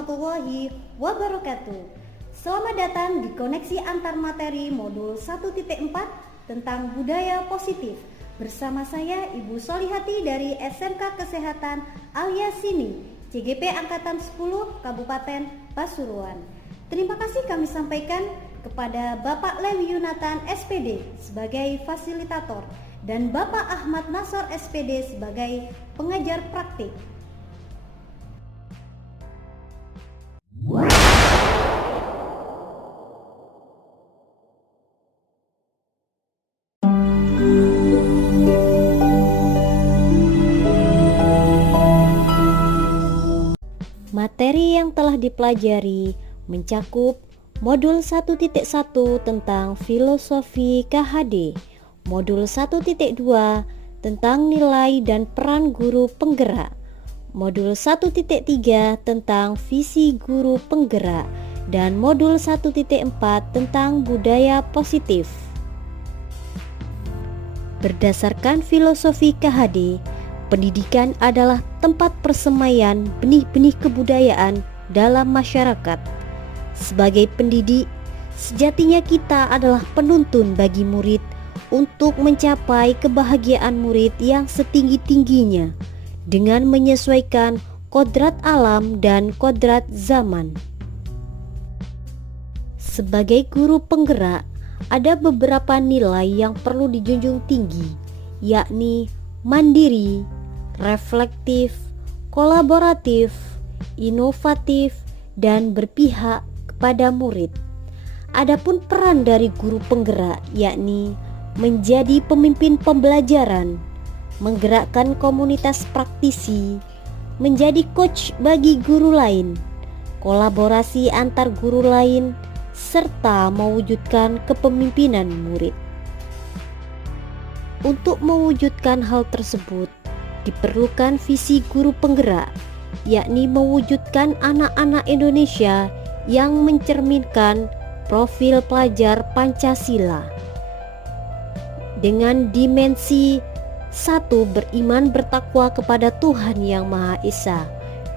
warahmatullahi wabarakatuh. Selamat datang di Koneksi Antar Materi Modul 1.4 tentang Budaya Positif. Bersama saya Ibu Solihati dari SMK Kesehatan Al-Yasini, CGP Angkatan 10 Kabupaten Pasuruan. Terima kasih kami sampaikan kepada Bapak Lewi Yunatan SPD sebagai fasilitator dan Bapak Ahmad Nasor SPD sebagai pengajar praktik. Materi yang telah dipelajari mencakup Modul 1.1 tentang Filosofi KHD, Modul 1.2 tentang Nilai dan Peran Guru Penggerak, Modul 1.3 tentang Visi Guru Penggerak, dan Modul 1.4 tentang Budaya Positif. Berdasarkan filosofi KHD, pendidikan adalah tempat persemaian benih-benih kebudayaan dalam masyarakat. Sebagai pendidik, sejatinya kita adalah penuntun bagi murid untuk mencapai kebahagiaan murid yang setinggi-tingginya dengan menyesuaikan kodrat alam dan kodrat zaman. Sebagai guru penggerak, ada beberapa nilai yang perlu dijunjung tinggi, yakni mandiri, reflektif, kolaboratif, inovatif, dan berpihak kepada murid. Adapun peran dari guru penggerak, yakni menjadi pemimpin pembelajaran, menggerakkan komunitas praktisi, menjadi coach bagi guru lain, kolaborasi antar guru lain, serta mewujudkan kepemimpinan murid. Untuk mewujudkan hal tersebut, diperlukan visi guru penggerak, yakni mewujudkan anak-anak Indonesia yang mencerminkan profil pelajar Pancasila dengan dimensi 1. Beriman bertakwa kepada Tuhan Yang Maha Esa,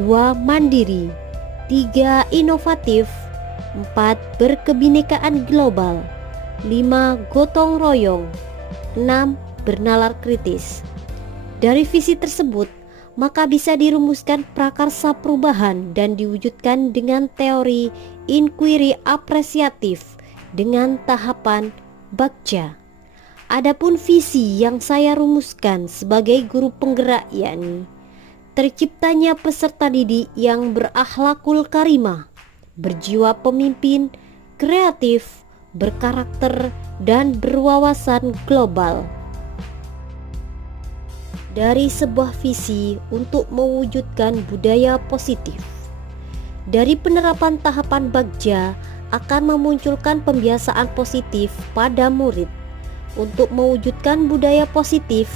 2. Mandiri, 3. Inovatif, 4. Berkebinekaan global, 5. Gotong royong, 6. Bernalar kritis. Dari visi tersebut, maka bisa dirumuskan prakarsa perubahan dan diwujudkan dengan teori inquiry apresiatif dengan tahapan bagja. Adapun visi yang saya rumuskan sebagai guru penggerak, yakni terciptanya peserta didik yang berakhlakul karimah, berjiwa pemimpin, kreatif, berkarakter, dan berwawasan global. Dari sebuah visi untuk mewujudkan budaya positif. Dari penerapan tahapan bagja akan memunculkan pembiasaan positif pada murid. Untuk mewujudkan budaya positif,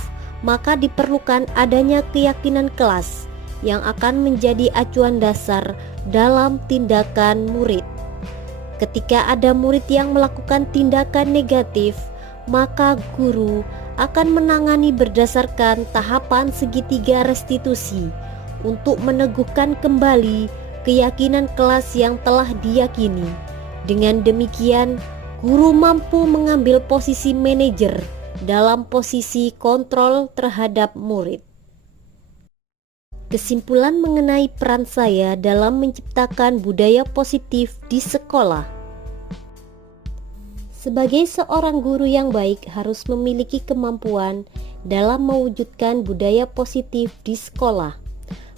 maka diperlukan adanya keyakinan kelas yang akan menjadi acuan dasar dalam tindakan murid. Ketika ada murid yang melakukan tindakan negatif, maka guru akan menangani berdasarkan tahapan segitiga restitusi untuk meneguhkan kembali keyakinan kelas yang telah diyakini. Dengan demikian, guru mampu mengambil posisi manajer dalam posisi kontrol terhadap murid. Kesimpulan mengenai peran saya dalam menciptakan budaya positif di sekolah. Sebagai seorang guru yang baik harus memiliki kemampuan dalam mewujudkan budaya positif di sekolah.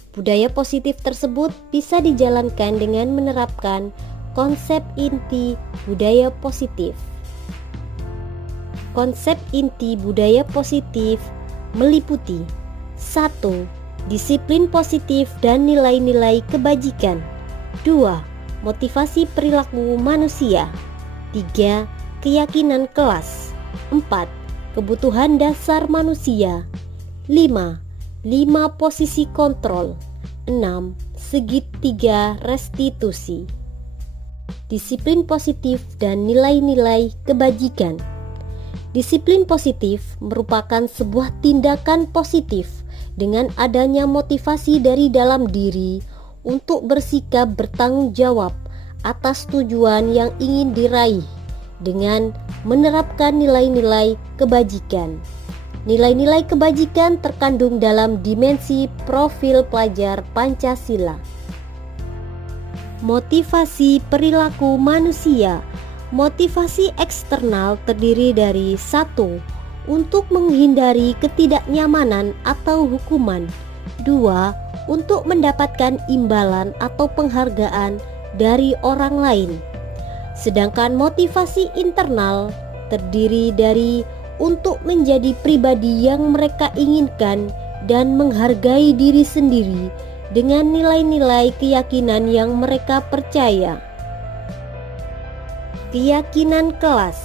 Budaya positif tersebut bisa dijalankan dengan menerapkan konsep inti budaya positif. Konsep inti budaya positif meliputi 1. Disiplin positif dan nilai-nilai kebajikan. 2. Motivasi perilaku manusia. 3. Keyakinan kelas. 4. Kebutuhan dasar manusia. 5. 5 posisi kontrol. 6. Segitiga restitusi. Disiplin positif dan nilai-nilai kebajikan. Disiplin positif merupakan sebuah tindakan positif dengan adanya motivasi dari dalam diri untuk bersikap bertanggung jawab atas tujuan yang ingin diraih dengan menerapkan nilai-nilai kebajikan. Nilai-nilai kebajikan terkandung dalam dimensi profil pelajar Pancasila. Motivasi perilaku manusia. Motivasi eksternal terdiri dari 1. Untuk menghindari ketidaknyamanan atau hukuman. 2. Untuk mendapatkan imbalan atau penghargaan dari orang lain. Sedangkan motivasi internal terdiri dari untuk menjadi pribadi yang mereka inginkan dan menghargai diri sendiri dengan nilai-nilai keyakinan yang mereka percaya. Keyakinan kelas.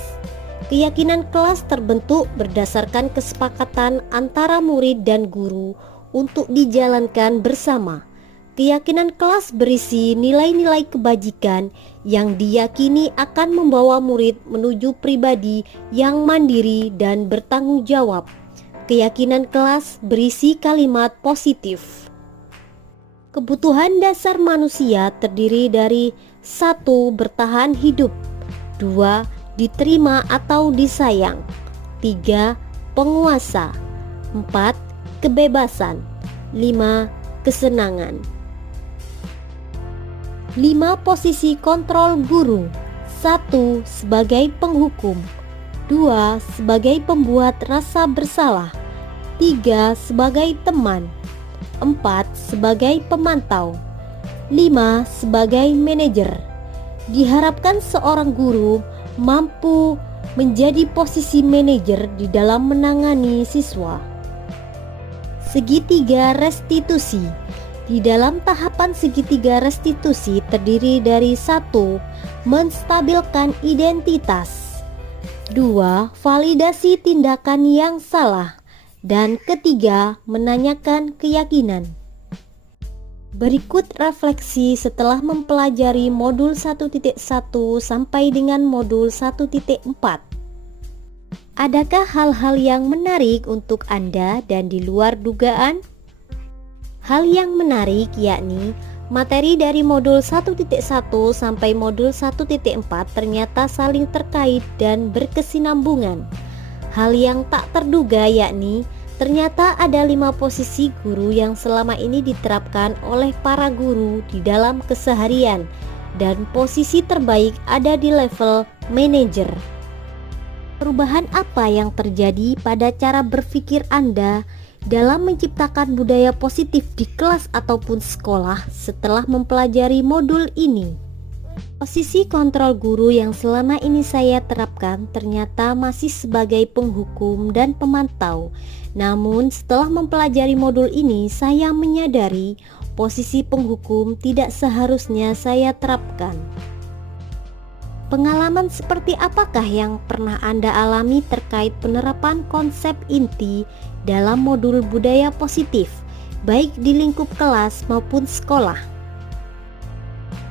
Keyakinan kelas terbentuk berdasarkan kesepakatan antara murid dan guru untuk dijalankan bersama. Keyakinan kelas berisi nilai-nilai kebajikan yang diyakini akan membawa murid menuju pribadi yang mandiri dan bertanggung jawab. Keyakinan kelas berisi kalimat positif. Kebutuhan dasar manusia terdiri dari 1. Bertahan hidup. 2. Diterima atau disayang. 3. Penguasa. 4. Kebebasan. 5. Kesenangan. 5 posisi kontrol guru. 1. Sebagai penghukum. 2. Sebagai pembuat rasa bersalah. 3. Sebagai teman. 4. Sebagai pemantau. 5. Sebagai manajer. Diharapkan seorang guru mampu menjadi posisi manajer di dalam menangani siswa. Segitiga restitusi. Di dalam tahapan segitiga restitusi terdiri dari 1. Menstabilkan identitas. 2. Validasi tindakan yang salah. Dan ketiga, menanyakan keyakinan. Berikut refleksi setelah mempelajari modul 1.1 sampai dengan modul 1.4. Adakah hal-hal yang menarik untuk Anda dan di luar dugaan? Hal yang menarik yakni materi dari modul 1.1 sampai modul 1.4 ternyata saling terkait dan berkesinambungan. Hal yang tak terduga yakni ternyata ada 5 posisi guru yang selama ini diterapkan oleh para guru di dalam keseharian, dan posisi terbaik ada di level manajer. Perubahan apa yang terjadi pada cara berpikir Anda dalam menciptakan budaya positif di kelas ataupun sekolah setelah mempelajari modul ini? Posisi kontrol guru yang selama ini saya terapkan ternyata masih sebagai penghukum dan pemantau. Namun setelah mempelajari modul ini saya menyadari posisi penghukum tidak seharusnya saya terapkan. Pengalaman seperti apakah yang pernah Anda alami terkait penerapan konsep inti dalam modul budaya positif, baik di lingkup kelas maupun sekolah?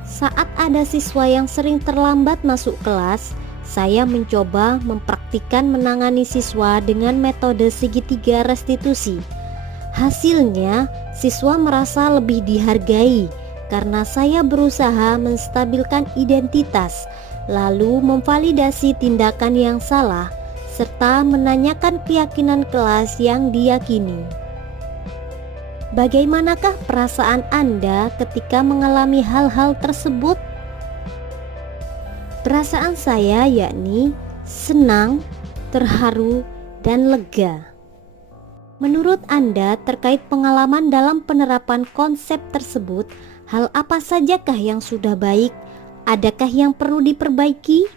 Saat ada siswa yang sering terlambat masuk kelas, saya mencoba mempraktikkan menangani siswa dengan metode segitiga restitusi. Hasilnya, siswa merasa lebih dihargai karena saya berusaha menstabilkan identitas, lalu memvalidasi tindakan yang salah, serta menanyakan keyakinan kelas yang diyakini. Bagaimanakah perasaan Anda ketika mengalami hal-hal tersebut? Perasaan saya yakni senang, terharu, dan lega. Menurut Anda terkait pengalaman dalam penerapan konsep tersebut, hal apa sajakah yang sudah baik? Adakah yang perlu diperbaiki?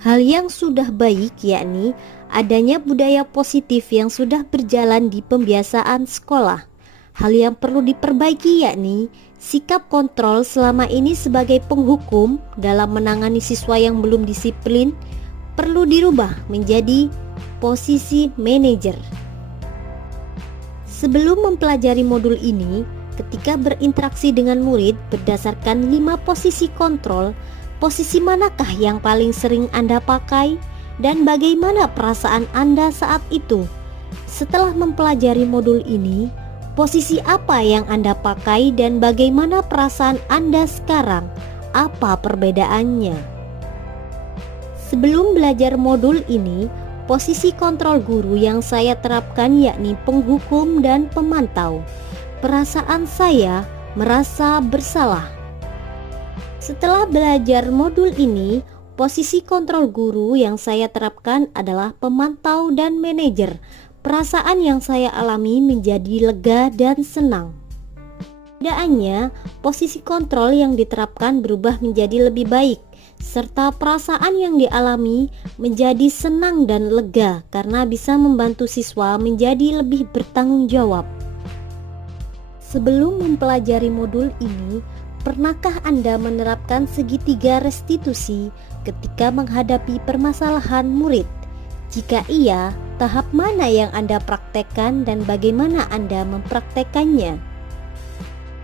Hal yang sudah baik yakni adanya budaya positif yang sudah berjalan di pembiasaan sekolah. Hal yang perlu diperbaiki yakni sikap kontrol selama ini sebagai penghukum dalam menangani siswa yang belum disiplin perlu dirubah menjadi posisi manajer. Sebelum mempelajari modul ini, ketika berinteraksi dengan murid berdasarkan 5 posisi kontrol, posisi manakah yang paling sering Anda pakai dan bagaimana perasaan Anda saat itu? Setelah mempelajari modul ini, Posisi apa yang Anda pakai dan bagaimana perasaan Anda sekarang? Apa perbedaannya? Sebelum belajar modul ini, posisi kontrol guru yang saya terapkan yakni penghukum dan pemantau. Perasaan saya merasa bersalah. Setelah belajar modul ini, posisi kontrol guru yang saya terapkan adalah pemantau dan manajer. Perasaan yang saya alami menjadi lega dan senang. Perbedaannya, posisi kontrol yang diterapkan berubah menjadi lebih baik, serta perasaan yang dialami menjadi senang dan lega karena bisa membantu siswa menjadi lebih bertanggung jawab. Sebelum mempelajari modul ini, pernahkah Anda menerapkan segitiga restitusi ketika menghadapi permasalahan murid? Jika iya, tahap mana yang Anda praktekkan dan bagaimana Anda mempraktekannya?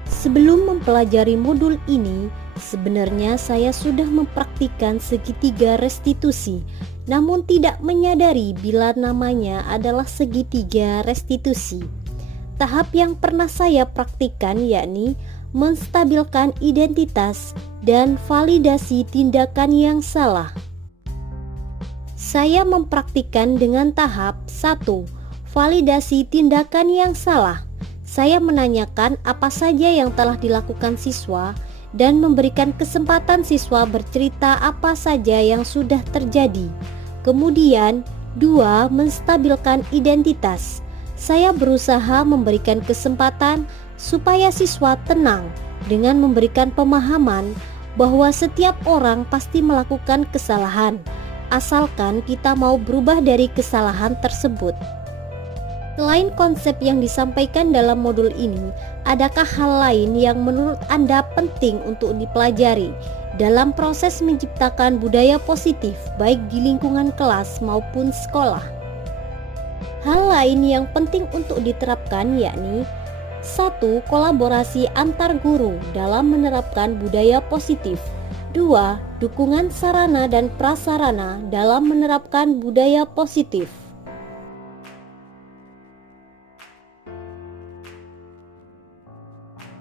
Sebelum mempelajari modul ini, sebenarnya saya sudah mempraktikkan segitiga restitusi, namun tidak menyadari bila namanya adalah segitiga restitusi. Tahap yang pernah saya praktikkan yakni menstabilkan identitas dan validasi tindakan yang salah. Saya mempraktikkan dengan tahap 1. Validasi tindakan yang salah. Saya menanyakan apa saja yang telah dilakukan siswa dan memberikan kesempatan siswa bercerita apa saja yang sudah terjadi. Kemudian, 2. Menstabilkan identitas. Saya berusaha memberikan kesempatan supaya siswa tenang dengan memberikan pemahaman bahwa setiap orang pasti melakukan kesalahan, asalkan kita mau berubah dari kesalahan tersebut. Selain konsep yang disampaikan dalam modul ini, adakah hal lain yang menurut Anda penting untuk dipelajari dalam proses menciptakan budaya positif baik di lingkungan kelas maupun sekolah? Hal lain yang penting untuk diterapkan yakni 1. Kolaborasi antar guru dalam menerapkan budaya positif. 2. Dukungan sarana dan prasarana dalam menerapkan budaya positif.